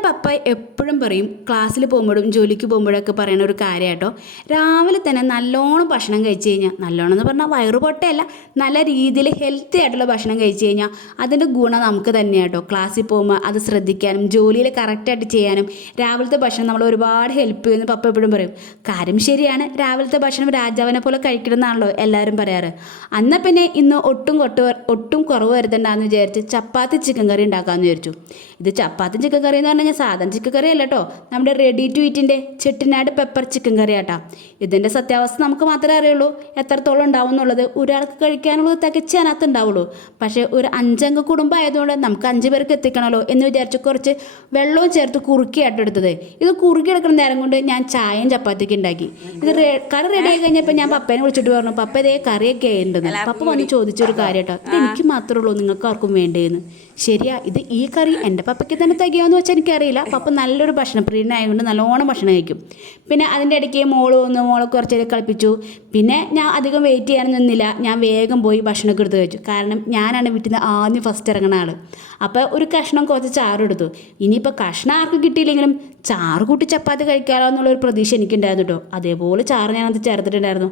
എൻ്റെ പപ്പ എപ്പോഴും പറയും ക്ലാസ്സിൽ പോകുമ്പോഴും ജോലിക്ക് പോകുമ്പോഴൊക്കെ പറയുന്ന ഒരു കാര്യം കേട്ടോ. രാവിലെ തന്നെ നല്ലോണം ഭക്ഷണം കഴിച്ച് കഴിഞ്ഞാൽ, നല്ലോണം എന്ന് പറഞ്ഞാൽ വയറ് പൊട്ടയല്ല, നല്ല രീതിയിൽ ഹെൽത്തി ആയിട്ടുള്ള ഭക്ഷണം കഴിച്ച് കഴിഞ്ഞാൽ അതിൻ്റെ ഗുണം നമുക്ക് തന്നെയാണ് കേട്ടോ. ക്ലാസ്സിൽ പോകുമ്പോൾ അത് ശ്രദ്ധിക്കാനും ജോലിയിൽ കറക്റ്റായിട്ട് ചെയ്യാനും രാവിലത്തെ ഭക്ഷണം നമ്മൾ ഒരുപാട് ഹെൽപ്പ് ചെയ്യുമെന്ന് പപ്പ എപ്പോഴും പറയും. കാര്യം ശരിയാണ്, രാവിലത്തെ ഭക്ഷണം രാജാവിനെ പോലെ കഴിക്കണമെന്നാണല്ലോ എല്ലാവരും പറയാറ്. എന്നാൽ പിന്നെ ഇന്ന് ഒട്ടും കുറവ് വരുത്തണ്ടെന്ന് വിചാരിച്ച് ചപ്പാത്തി ചിക്കൻ കറി ഉണ്ടാക്കാമെന്ന് വിചാരിച്ചു. ഇത് ചപ്പാത്തി ചിക്കൻ കറി എന്ന് പറഞ്ഞാൽ സാധാരണ ചിക്കൻ കറി അല്ല കേട്ടോ, നമ്മുടെ റെഡി ടു ഈറ്റിൻ്റെ ചെട്ടിനാട് പെപ്പർ ചിക്കൻ കറി ആട്ടാ. ഇതിൻ്റെ സത്യാവസ്ഥ നമുക്ക് മാത്രമേ അറിയുള്ളൂ, എത്രത്തോളം ഉണ്ടാവും എന്നുള്ളത്. ഒരാൾക്ക് കഴിക്കാനുള്ളത് തികച്ച് അതിനകത്ത് ഉണ്ടാവുള്ളൂ. പക്ഷേ ഒരു 5 അംഗ കുടുംബം ആയതുകൊണ്ട് നമുക്ക് 5 പേർക്ക് എത്തിക്കണമല്ലോ എന്ന് വിചാരിച്ച് കുറച്ച് വെള്ളവും ചേർത്ത് കുറുക്കിയായിട്ട് എടുത്തത്. ഇത് കുറുക്കി എടുക്കുന്ന നേരം കൊണ്ട് ഞാൻ ചായയും ചപ്പാത്തിക്ക് ഉണ്ടാക്കി. ഇത് കറി റെഡി ആയി കഴിഞ്ഞപ്പോൾ ഞാൻ പപ്പേനെ വിളിച്ചിട്ട് പറഞ്ഞു, പപ്പ ഇതേ കറിയൊക്കെ ഉണ്ടെന്ന്. പപ്പ വന്ന് ചോദിച്ചൊരു കാര്യം കേട്ടോ, ഇത് എനിക്ക് മാത്രമേ ഉള്ളൂ, നിങ്ങൾക്ക് ആർക്കും വേണ്ടേന്ന്. ശരിയാ, ഇത് ഈ കറി എൻ്റെ പപ്പയ്ക്ക് തന്നെ തികയാമെന്ന് വെച്ചാൽ എനിക്കറിയില്ല. പപ്പ നല്ലൊരു ഭക്ഷണം പ്രിയനായതുകൊണ്ട് നല്ലോണം ഭക്ഷണം കഴിക്കും. പിന്നെ അതിൻ്റെ ഇടയ്ക്ക് മോളെ കുറച്ച് നേരം കളിപ്പിച്ചു. പിന്നെ ഞാൻ അധികം വെയിറ്റ് ചെയ്യാൻ നിന്നില്ല, ഞാൻ വേഗം പോയി ഭക്ഷണമൊക്കെ എടുത്ത് കഴിച്ചു. കാരണം ഞാനാണ് വീട്ടിൽ നിന്ന് ആദ്യം ഫസ്റ്റ് ഇറങ്ങുന്ന ആൾ. അപ്പോൾ ഒരു കഷ്ണം കുറച്ച് ചാറ് എടുത്തു. ഇനിയിപ്പോൾ കഷ്ണം ആർക്ക് കിട്ടിയില്ലെങ്കിലും ചാറ് കൂട്ടി ചപ്പാത്തി കഴിക്കാമല്ലോ എന്നുള്ളൊരു പ്രതീക്ഷ എനിക്കുണ്ടായിരുന്നു കേട്ടോ. അതേപോലെ ചാറ് ഞാനത് ചേർത്തിട്ടുണ്ടായിരുന്നു.